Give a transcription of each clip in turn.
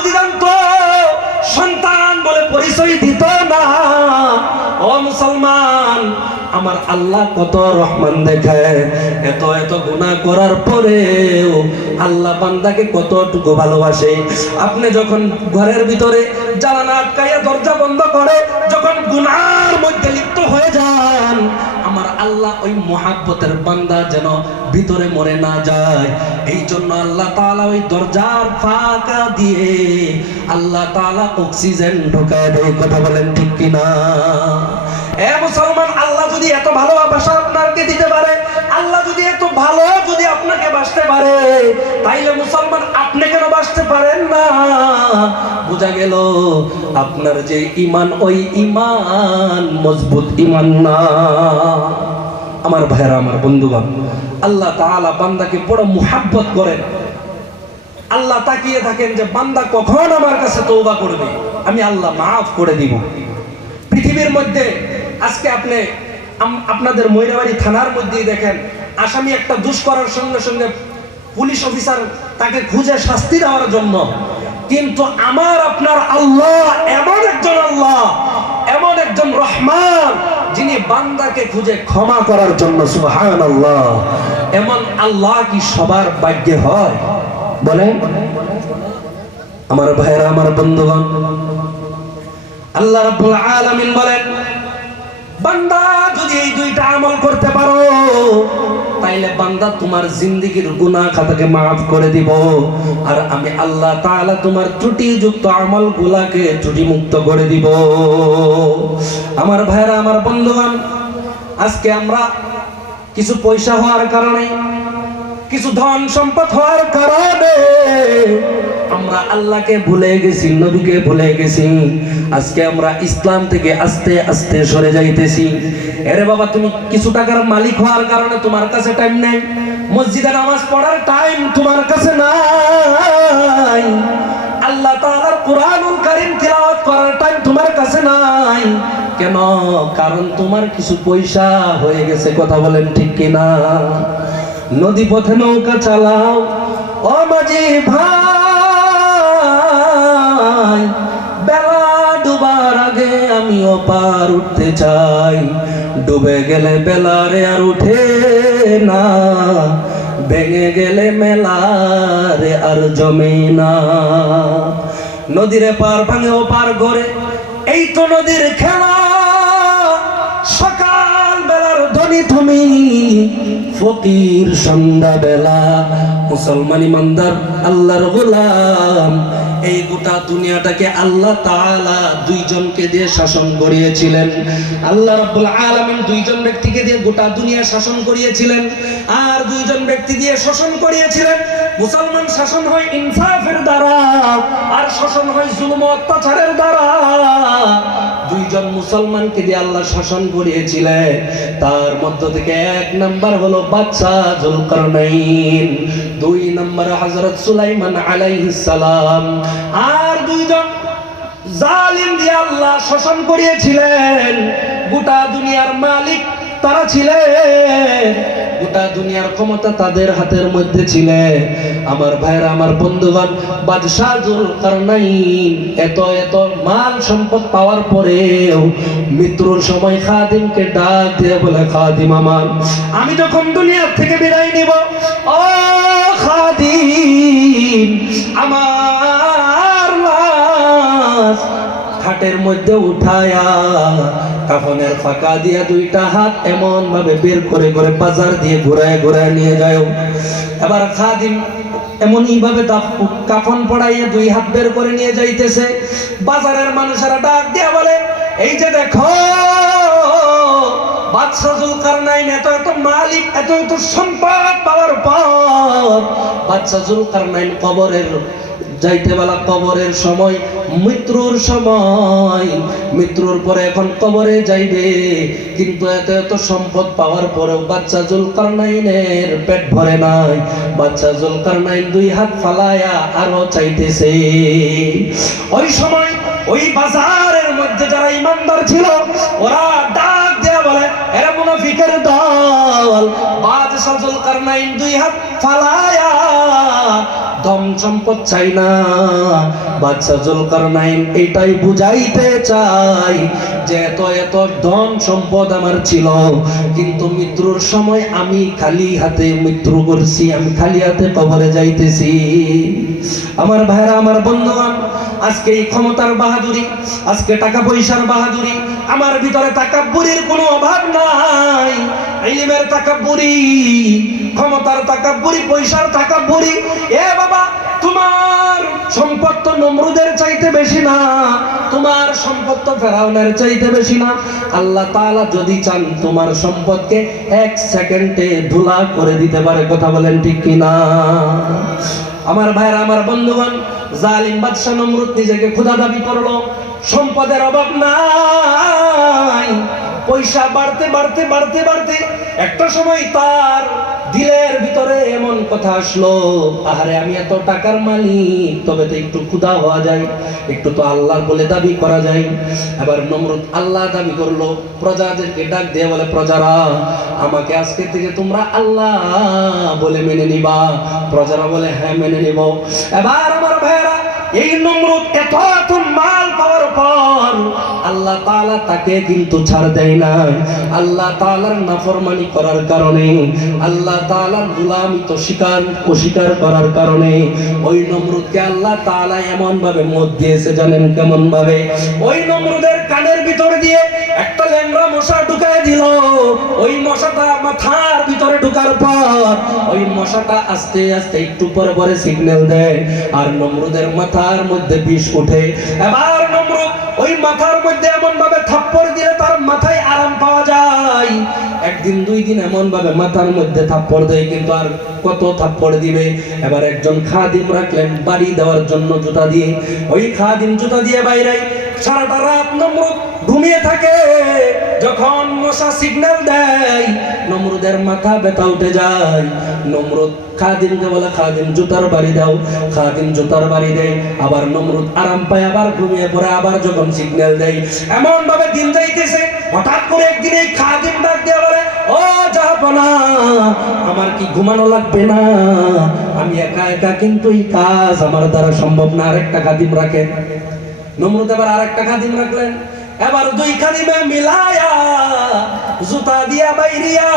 যদি জানতো সন্তান বলে পরিচয় দিত না। ও মুসলমান, আমার আল্লাহ কত রহমান দেখায়। এত এত গুনাহ করার পরেও আল্লাহ বান্দাকে কতটুকু ভালোবাসে। আপনি যখন ঘরের ভিতরে জানালা আটকাইয়া দরজা বন্ধ করে যখন গুনাহর মধ্যে লিপ্ত হয়ে যান, আমার আল্লাহ ওই মুহাব্বতের বান্দা যেন ভিতরে মরে না যায়, এই জন্য আল্লাহ তাআলা ওই দরজার ফাঁকা দিয়ে আল্লাহ তাআলা অক্সিজেন ঢোকায় দেয়। কথা বলেন ঠিক কিনা? এ মুসলমান, আল্লাহ যদি এত ভালোবাসা আপনাকে দিতে পারে, আল্লাহ যদি এত ভালো যদি আপনাকে বাসতে পারে, তাইলে মুসলমান আপনি কেন বাসতে পারেন না? বোঝা গেল আপনার যে ঈমান, ওই ঈমান মজবুত ঈমান না। আমার ভাইরা, আমার বন্ধুগণ, আল্লাহ তাআলা বান্দাকে বড় মুহাব্বত করেন। আল্লাহ তাকিয়ে থাকেন যে বান্দা কখন আমার কাছে তওবা করবে, আমি আল্লাহ মাফ করে দিব। পৃথিবীর মধ্যে আজকে আপনি আপনাদের ময়রাবাড়ি থানার মধ্যেই দেখেন, আসামি একটা দোষ করার সঙ্গে সঙ্গে পুলিশ অফিসার তাকে খুঁজে শাস্তি দেওয়ার জন্য। কিন্তু আমার আপনার আল্লাহ এমন একজন আল্লাহ, এমন একজন রহমান, যিনি বান্দাকে খুঁজে ক্ষমা করার জন্য। সুবহানাল্লাহ। এমন আল্লাহ কি সবার ভাগ্যে হয়? বলেন আমার ভাইরা, আমার বন্ধুগণ, আল্লাহ রাব্বুল আলামিন বলেন, বান্দা যদি এই দুইটা আমল করতে পারো, তাইলে বান্দা তোমার জিন্দেগীর গুনাহ খাতাকে maaf করে দিব, আর আমি আল্লাহ তাআলা তোমার ত্রুটিযুক্ত আমলগুলোকে ত্রুটি মুক্ত করে দিব। আমার ভাইরা, আমার বন্ধুগণ, আজকে আমরা কিছু পয়সা হওয়ার কারণে, কিছু ধন সম্পদ হওয়ার কারণে আমরা আল্লাহকে ভুলে গেছি, নবীকে ভুলে গেছি। আজকে আমরা ইসলাম থেকে আস্তে আস্তে সরে যাইতেছি। আরে বাবা, তুমি কিছু টাকার মালিক হওয়ার কারণে তোমার কাছে টাইম নেই, মসজিদে নামাজ পড়ার টাইম তোমার কাছে নাই, আল্লাহ তাআলার কুরআনুল কারীম তিলাওয়াত করার টাইম তোমার কাছে নাই। কেন? কারণ তোমার কিছু পয়সা হয়ে গেছে। কথা বলেন ঠিক কিনা? নদী পথে নৌকা চালাও ও মাঝি ভাই, বেলা ডুবার আগে আমি ওপার উঠতে চাই, ডুবে গেলে বেলারে আর উঠে না, ভেঙে গেলে মেলারে আর জমে না। নদীরে পার ভাঙে ওপার গড়ে, এই তো নদীর খেলা। সকাল বেলার ধনী তুমি, ফকির সন্ধ্যা বেলা। মুসলমান ইমানদার আল্লাহর গোলাম, এই গোটা দুনিয়াটাকে আল্লাহ তাআলা দুইজনকে দিয়ে শাসন করিয়েছিলেন। আল্লাহ রাব্বুল আলামিন দুইজন ব্যক্তিকে দিয়ে গোটা দুনিয়া শাসন করিয়েছিলেন, আর দুইজন ব্যক্তি দিয়ে শাসন করিয়েছিলেন। মুসলমান শাসন হয় ইনসাফের দ্বারা, আর শাসন হয় জুলুম ও অত্যাচারের দ্বারা। দুইজন মুসলমানকে দিয়ে আল্লাহ শাসন করিয়েছিলেন। তার মধ্য থেকে এক নাম্বার হলো বাদশা যুলকারনাইন, দুই নাম্বার হযরত সুলাইমান আলাইহিস সালাম। আর দুইজন জালিম দিয়ে আল্লাহ শাসন করিয়েছিলেন। গোটা দুনিয়ার মালিক তারা ছিলেন, গোটা দুনিয়ার ক্ষমতা তাদের হাতের মধ্যে ছিল। আমার ভাইরা, আমার বন্ধুগণ, বাদশা যুলকারনাইন এত এত মাল সম্পদ পাওয়ার পরেও মৃত্যুর সময় খাদিমকে ডাক দিয়ে বলে, খাদিম আমার, আমি যখন দুনিয়া থেকে বিদায় নিব, ও খাদিম, আমার লাশ খাটের মধ্যে উঠায়া কাফনের ফাঁকা দিয়া দুইটা হাত এমন ভাবে বের করে করে বাজার দিয়ে ঘুরায় ঘুরায় নিয়ে যায়। এবার খাদিম এমনই ভাবে কাফন পড়াইয়া দুই হাত বের করে নিয়ে যাইতেছে। বাজারের মানুষেরা ডাক দিয়া বলে, এই যে দেখো, বাদশা যুলকারনাইন এত এত মালিক, এত এত সম্পদ পাওয়ার পর বাদশা যুলকারনাইন কবরের যাইতে বেলা, কবরের সময়, মৃত্যুর সময়, মৃত্যুর পরে এখন কবরে যাইবে, কিন্তু এত এত সম্পদ পাওয়ার পরেও বাদশা যুলকারনাইনের পেট ভরে নাই। বাদশা যুলকারনাইন দুই হাত ফালায়া আরো চাইতেছে। ওই সময় ওই বাজারের মধ্যে যারা ইমানদার ছিল, ওরা ডাক দেয়া বলে, এরা মুনাফিকের দল। বাদশা যুলকারনাইন দুই হাত ফালায়া দম সম্পদ চাই না, বাদশা জুলকারনাইন এটাই বুঝাইতে চাই যে এত এত ধন সম্পদ আমার ছিল, কিন্তু মৃত্যুর সময় আমি খালি হাতে মৃত্যু করছি, আমি খালি হাতে কবরে যাইতেছি। আমার ভাইরা, আমার বন্ধুগণ, আজকে এই ক্ষমতার বাহাদুরি, আজকে টাকা পয়সার বাহাদুরি, আমার ভিতরে তাকাব্বুরির কোনো অভাব নাই। ইলমের তাকাব্বুরি, ক্ষমতার তাকাব্বুরি, পয়সার তাকাব্বুরি। এ বাবা, তোমার সম্পদ তো নমরুদের চাইতে বেশি না, তোমার সম্পদ তো ফেরাউনের চাইতে বেশি না। আল্লাহ তাআলা যদি চান তোমার সম্পদকে এক সেকেন্ডে ধুলা করে দিতে পারে। কথা বলেন ঠিক কিনা? আমার ভাইরা, আমার বন্ধুগণ, জালিম বাদশা নমরুদ নিজেকে খোদা দাবি করলো, সম্পদের অভাব নাই। পয়সা বাড়তে বাড়তে বাড়তে বাড়তে একটা সময় তার দিলের ভিতরে এমন কথা আসলো, আহারে আমি এত টাকার মালিক, তবে তো একটু ক্ষুধা হওয়া যায়, একটু তো আল্লাহর বলে দাবি করা যায়। এবার নমরুদ আল্লাহ দাবি করলো, প্রজাদেরকে ডাক দিয়ে বলে, প্রজারা আমাকে আজকে থেকে তোমরা আল্লাহ বলে মেনে নিবা। প্রজারা বলে হ্যাঁ মেনে নিব। এবার আমার ভাইয়েরা, এই নমরুদ এত এত মাল পাওয়ার পর আল্লাহ তাআলা তাকে কিন্তু ছাড় দেয় না। আল্লাহ তাআলার নাফরমানি করার কারণে, আল্লাহ তাআলার গোলামি তো অস্বীকার করার কারণে ওই নমরুদকে আল্লাহ তাআলা এমন ভাবে মত দিয়েছে, জানেন কেমন ভাবে? ওই নমরুদের কানের ভিতরে দিয়ে একটা ল্যাংড়া মশা ঢুকায় দিল। ওই মশাটা মাথার ভিতরে ঢোকার পর ওই মশাটা আস্তে আস্তে একটু পরে পরে সিগন্যাল দেয়, আর নমরুদের মাথার মধ্যে বিষ উঠে। এবার নমরুদ ওই মাথার মধ্যে এমন ভাবে থাপ্পড় দিলে তার মাথায় আরাম পাওয়া যায়। একদিন দুই দিন এমন ভাবে মাথার মধ্যে থাপ্পড় দেয়, কিন্তু আর কত থাপ্পড় দিবে? এবার একজন খাদিম রাখলেন বাড়ি দেওয়ার জন্য জুতা দিয়ে। ওই খাদিম জুতা দিয়ে বাইরে সারাটা রাত নমরুদ ঘুমিয়ে থাকে। যখন মশা সিগন্যাল দেয়, নমরুদের মাথা ব্যথা উঠে যায়। নমরুদ খাদিমকে বলে, খাদিম জুতার বাড়ি দাও। খাদিম জুতার বাড়ি দেয়। আবার নমরুদ আরাম পায়, আবার ঘুমিয়ে পড়ে। আবার যখন সিগন্যাল দেয়, এমন ভাবে দিন যাইতেছে। হঠাৎ করে একদিন এই খাদিম ডাক দিয়ে বলে, ও জাহাপনা, আমার কি ঘুমানো লাগবে না? আমি একা একা কিন্তু এই কাজ আমার দ্বারা সম্ভব না, আরেকটা খাদিম রাখেন। নমরুদ আবার আরেকটা খাদিম রাখলেন। এবার দুই খাদিমে মিলায়া জুতা দিয়া বাইরিয়া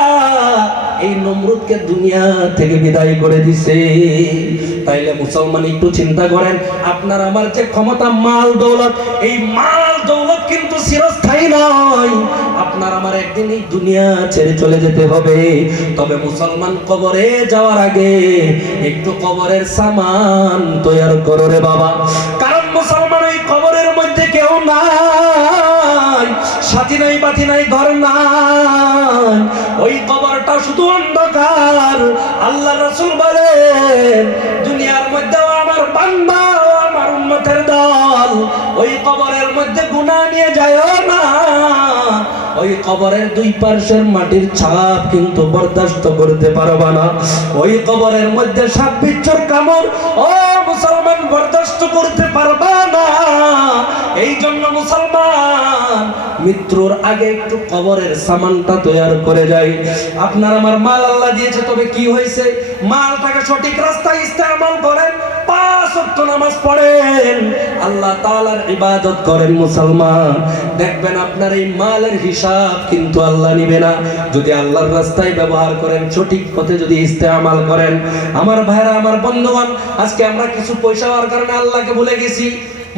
এই নমরুদকে দুনিয়া থেকে বিদায় করে দিছে। তাইলে মুসলমান একটু চিন্তা করেন, আপনার আমার যে ক্ষমতা, মাল দৌলত, এই মাল দৌলত কিন্তু চিরস্থায়ী নয়। আপনার আমার একদিন এই দুনিয়া ছেড়ে চলে যেতে হবে। তবে মুসলমান কবরে যাওয়ার আগে একটু কবরের সামান তৈরি করো রে বাবা। কারণ মুসলমান এই কবরের মধ্যে কেউ নাই, সাথী নাই, বাতি নাই, ঘর নাই। ওই কবরটা শুধু অন্ধকার। আল্লাহ রাসূল বলেন, দুনিয়ার মধ্যে আমার বান্দা, আমার উম্মতের দল ওই কবরের মধ্যে গুনাহ নিয়ে যায় না। ওই কবরের দুই পার্শ্বের মাটির ছাপ কিন্তু বরদাস্ত করতে পারবা না। ওই কবরের মধ্যে সাপ বিচ্ছুর কামড় ও মুসলমান বরদাস্ত করতে পারবা না। এই জন্য মুসলমান মৃত্যুর আগে একটু কবরের সামানটা তৈরি করে যায়। আপনার আমার মাল আল্লাহ দিয়েছে, তবে কি হয়েছে? মালটাকে সঠিক রাস্তায় ইস্তেমাল করেন, 5 ওয়াক্ত নামাজ পড়েন, আল্লাহ তাআলার ইবাদত করেন মুসলমান, দেখবেন আপনার এই মালের হিসাব কিন্তু আল্লাহ নিবে না। যদি আল্লাহর রাস্তায় ব্যবহার করেন, সঠিক পথে যদি ইস্তেমাল করেন। আমার ভাইরা, আমার বন্ধুগণ, আজকে আমরা কিছু পয়সা হওয়ার কারণে আল্লাহকে ভুলে গেছি।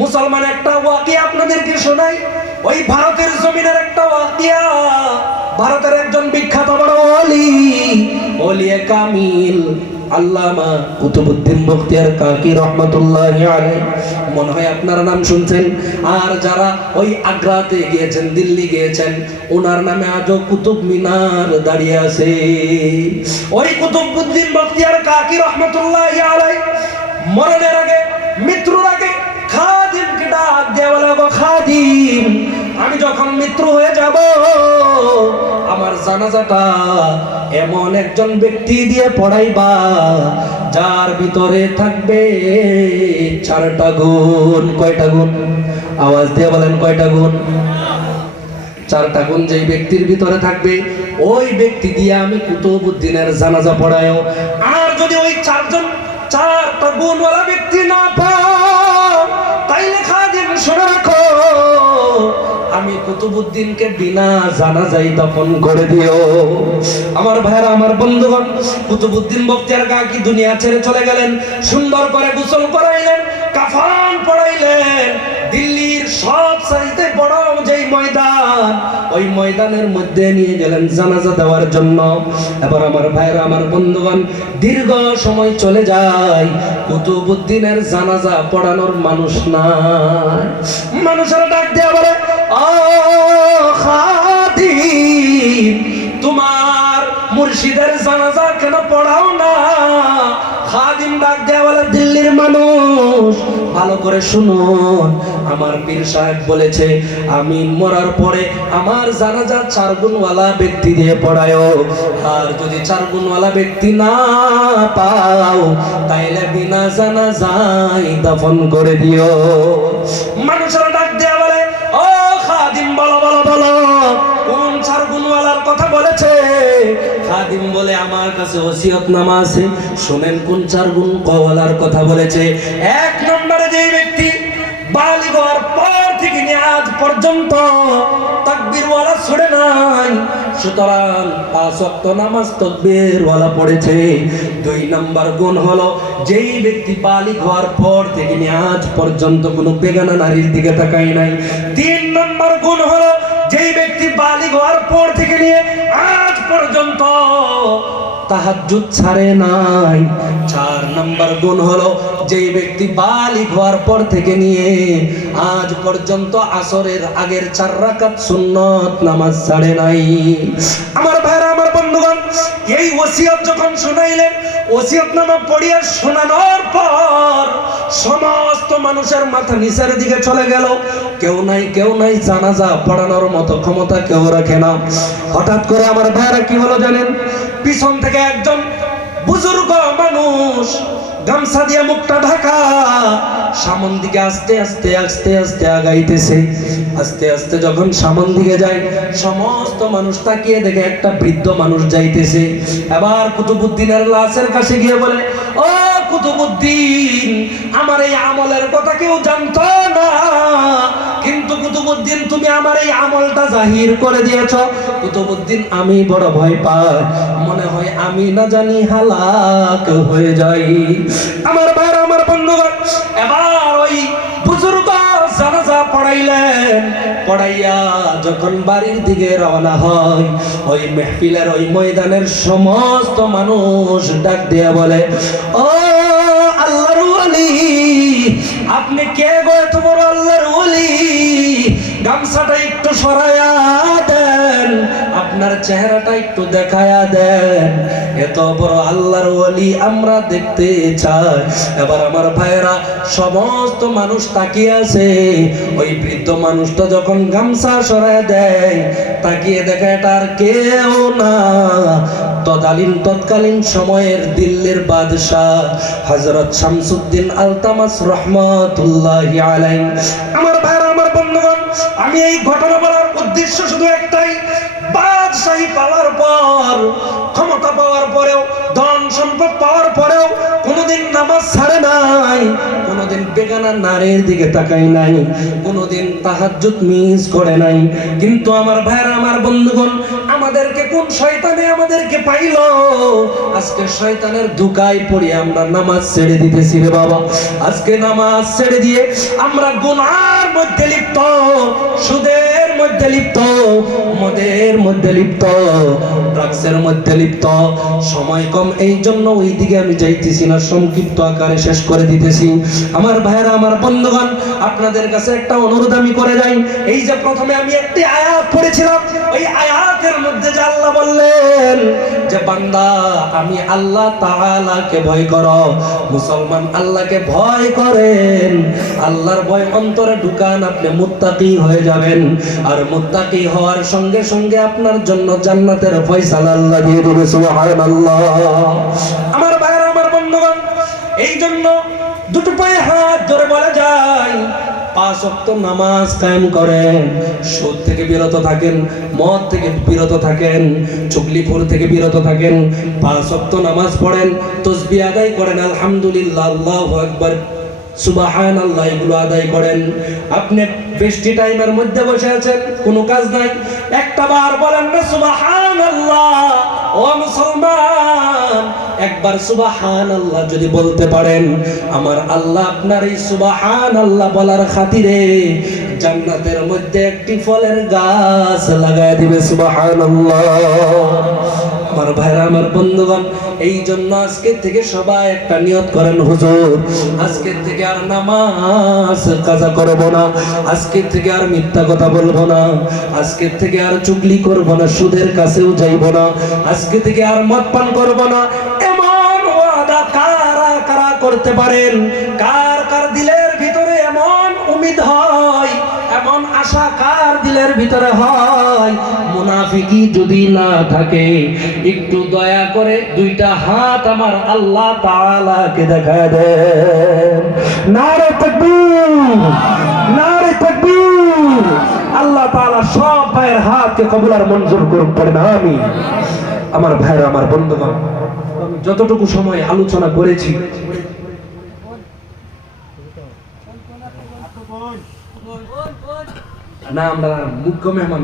মুসলমান একটা ওয়াকিয়া আপনাদেরকে শোনাই। ওই ভারতের জমিনের একটা ওয়াকিয়া। ভারতের একজন বিখ্যাত বড় ওলিয়ে কামিল আল্লামা কুতুবউদ্দিন বখতিয়ার কাকি রহমাতুল্লাহি আলাইহি, মনে হয় আপনারা নাম শুনছেন। আর যারা ওই আগ্রাতে গিয়েছেন, দিল্লি গিয়েছেন, ওনার নামে আজও কুতুব মিনার দাঁড়িয়ে আছে। ওই কুতুবউদ্দিন বখতিয়ার কাকি রহমাতুল্লাহি আলাইহি মরণের আগে, মৃত্যুর আগে খাদিমকে ডাক দিয়ে বলে, গো খাদিম, আমি যখন মৃত্যু হয়ে যাব, আমার জানাজাটা এমন একজন ব্যক্তি দিয়ে পড়াইবা যার ভিতরে থাকবে 4টা গুণ। কয়টা গুণ? আওয়াজ দিয়ে বলেন, কয়টা গুণ? 4টা গুণ যেই ব্যক্তির ভিতরে থাকবে, ওই ব্যক্তি দিয়ে আমি কুতুবউদ্দিনের জানাজা পড়ায়ও। আর যদি ওই 4টা গুণওয়ালা ব্যক্তি না পাও, কুতুবউদ্দিনকে বিনা জানাজায় দাফন করে দিও। আমার ভাইরা, আমার বন্ধুগণ, কুতুবউদ্দিন বখতিয়ার কাকি দুনিয়া ছেড়ে চলে গেলেন। সুন্দর করে গোসল করাইলেন, কাফন পরাইলেন। দিল্লির সব চাইতে বড় যেই ময়দান, ওই ময়দানের মধ্যে নিয়ে গেলেন জানাজা দেওয়ার জন্য। এবার আমার ভাইরা, আমার বন্ধুগণ, দীর্ঘ সময় চলে যায়, কুতুবউদ্দিনের জানাজা পড়ানোর মানুষ নাই। মানুষেরা ডাক দেয়া বলে, ও খাদিম, তোমার মুর্শিদের জানাজা কেন পড়াও না? খাদিম ডাক দেয়া বলে, দিল্লির মানুষ ভালো করে শুনুন, আমার পীর সাহেব বলেছে আমি মরার পরে আমার জানাজা 4 গুণওয়ালা ব্যক্তি দিয়ে পড়ায়ও। আর যদি 4 গুণওয়ালা ব্যক্তি না পাও, তাইলে বিনা জানাজায় দাফন করে দিও। মানুষেরা ডাক দেয়া বলে, ও খাদিম, বলো বলো বলো, কোন 4 গুণওয়ালার কথা বলেছে? খাদিম বলে, আমার কাছে ওসিয়তনামা আছে, শুনেন কোন 4 গুণওয়ালার কথা বলেছে। 1 নম্বরে যে ব্যক্তি বালিগ হওয়ার পর থেকে নিয়ে আজ পর্যন্ত তাকবীরওয়ালা ছড়ে নাই, সুতরাং 5 ওয়াক্ত নামাজ তাকবীরওয়ালা পড়েছে। 2 নম্বর গুণ হলো, যেই ব্যক্তি বালিগ হওয়ার পর থেকে নিয়ে আজ পর্যন্ত কোনো বেগানা নারীর দিকে তাকায় নাই। 3 নম্বর গুণ হলো, যেই ব্যক্তি বালিগ হওয়ার পর থেকে নিয়ে আজ পর্যন্ত তাহাজ্জুদ ছাড়ে নাই। 4 নম্বর গুণ হলো, যেই ব্যক্তি বালিগ হওয়ার পর থেকে নিয়ে আজ পর্যন্ত আসরের আগের 4 রাকাত সুন্নত নামাজ ছাড়ে নাই। আমার ভাইরা, আমার বন্ধুগণ, এই ওসিয়ত যখন শুনাইলেন, ওসিয়তনামা পড়িয়া শোনানোর পর সমস্ত মানুষের মাথা নিচের দিকে চলে গেল। কেউ নাই জানাজা পড়ানোর মতো ক্ষমতা কেউ রাখে না। হঠাৎ করে আমার ভাইরা কি হলো জানেন? পিছন থেকে একজন বুজুর্গ মানুষ গামছা দিয়ে মুখটা ঢাকা সামন দিকে আস্তে আস্তে আস্তে আস্তে আগাইতেছে। আস্তে আস্তে যখন সামন দিকে যায়, সমস্ত মানুষ তাকিয়ে দেখে একটা বৃদ্ধ মানুষ যাইতেছে। এবার কুতুবউদ্দিনের লাশের কাছে গিয়ে বলে, ও কুতুবউদ্দিন, আমার এই আমলের কথা কেউ জানতো না, কিন্তু কুতুবউদ্দিন তুমি আমার এই আমলটা জাহির করে দিয়েছো। কুতুবউদ্দিন, আমি বড় ভয় পাই, মনে হয় আমি না জানি হালাক হয়ে যাই। আমার ভাইরা, আমার বন্ধুগণ, এবার ওই বুজুর্গ জানাজা পড়াইলেন। পড়াইয়া যখন বাড়ির দিকে রওনা হয়, ওই মেহফিলের ওই ময়দানের সমস্ত মানুষ ডাক দিয়া বলে, ও আল্লাহর ওলি, আপনি কে গো? এত বড় আল্লাহর ওলি, গামছাটা একটু সরায়া দেন, আপনার চেহারাটা একটু দেখায়া দেন, এত বড় আল্লাহর ওলি আমরা দেখতে চাই। এবার আমার ভাইরা, সমস্ত মানুষ তাকিয়ে আছে। ওই বৃদ্ধ মানুষটা যখন গামছা সরায়া দেয়, তাকিয়ে দেখে এটা আর কেউ না, তৎকালীন সময়ের দিল্লির বাদশাহ হযরত শামসুদ্দিন আলতামাস রহমাতুল্লাহি আলাইহি। আমার ভাইরা, আমার বন্ধুগণ, আমি এই ঘটনা বলার উদ্দেশ্য শুধু একটাই, বাদশাহী পাওয়ার পর, ক্ষমতা পাওয়ার পরেও, ধন সম্পদ পাওয়ার পরেও কোনোদিন নামাজ ছাড়ে নাই, কোনোদিন বেগানা নারীর দিকে তাকায় নাই, কোনোদিন তাহাজ্জুদ মিস করে নাই। কিন্তু আমার ভাইরা, আমার বন্ধুগণ, আমাদেরকে কোন শয়তানে আমাদেরকে পাইলো? আজকে শয়তানের ধোঁকায় পড়ে আমরা নামাজ ছেড়ে দিতেছি রে বাবা। আজকে নামাজ ছেড়ে দিয়ে আমরা গুনার মধ্যে লিপ্ত, সুদের মধ্যে লিপ্ত, মদের মধ্যে লিপ্ত, ড্রাগসের মধ্যে লিপ্ত। সময় কম, এই জন্য ওই দিকে আমি যাইতেছি না, সংক্ষিপ্ত আকারে শেষ করে দিতেছি। আমার ভাইরা, আমার বন্ধুগণ, আপনাদের কাছে একটা অনুরোধ আমি করে যাই। এই যে প্রথমে আমি একটি আয়াত পড়েছিলাম, ওই আয়াতের মধ্যে যে আল্লাহ বললেন যে বান্দা, আমি আল্লাহ তাআলাকে ভয় করো। মুসলমান আল্লাহকে ভয় করেন, আল্লাহর ভয় অন্তরে ঢুকান, আপনি মুত্তাকি হয়ে যাবেন। আর মুত্তাকি হওয়ার সঙ্গে সঙ্গে আপনার জন্য জান্নাতের ফয়সালা আল্লাহ দিয়ে দেবে। সুবহানাল্লাহ। আমার ভাইরা, আমার বন্ধুগণ, এই জন্য দুটো পায়ে হাত ধরে বলা যায়, 5 ওয়াক্ত নামাজ কায়েম করেন, সুদ থেকে বিরত থাকেন, মদ থেকে বিরত থাকেন, চুগলিখোর থেকে বিরত থাকেন, 5 ওয়াক্ত নামাজ পড়েন, তাসবিহ আদায় করেন, আলহামদুলিল্লাহ, আল্লাহু আকবার, সুবহানাল্লাহ এগুলো আদায় করেন। আপনি বৃষ্টি টাইমের মধ্যে বসে আছেন, কোনো কাজ নাই, একটা বার বলেন না সুবহানাল্লাহ। ও মুসলমান, একবার সুবহানাল্লাহ যদি বলতে পারেন, আমার আল্লাহ আপনার এই সুবহানাল্লাহ বলার খাতিরে জান্নাতের মধ্যে একটি ফলের গাছ লাগায় দিবে। সুবহানাল্লাহ। আমার ভাইরা, আমার বন্ধুগণ, এই জন্য আজকের থেকে সবাই একটা নিয়ত করেন, হুজুর আজকের থেকে আর নামাজ কাজা করব না, আজকের থেকে আর মিথ্যা কথা বলবো না, আজকের থেকে আর চুগলি করব না, সুদের কাছেও যাইব না, আজকে থেকে আর মদ পান করব না। এমন ওয়াদা কারা কারা করতে পারেন? কার কার দিলের ভিতরে এমন উম্মীদ হয়, এমন আশা কার দিলের ভিতরে হয়? মুনাফিকি যদি না থাকে, একটু দয়া করে দুইটা হাত আমার আল্লাহ তাআলাকে দেখায় দেন। নারে তাকবীর, নারে তাকবীর। আল্লাহ তাআলা সব ভাইয়ের হাতকে কবুল আর মঞ্জুর করুন, পড়েন আমিন। আমার ভাইরা, আমার বন্ধুগণ, যতটুকু সময় আলোচনা করেছি, না আমরা মুখ্য মেহমান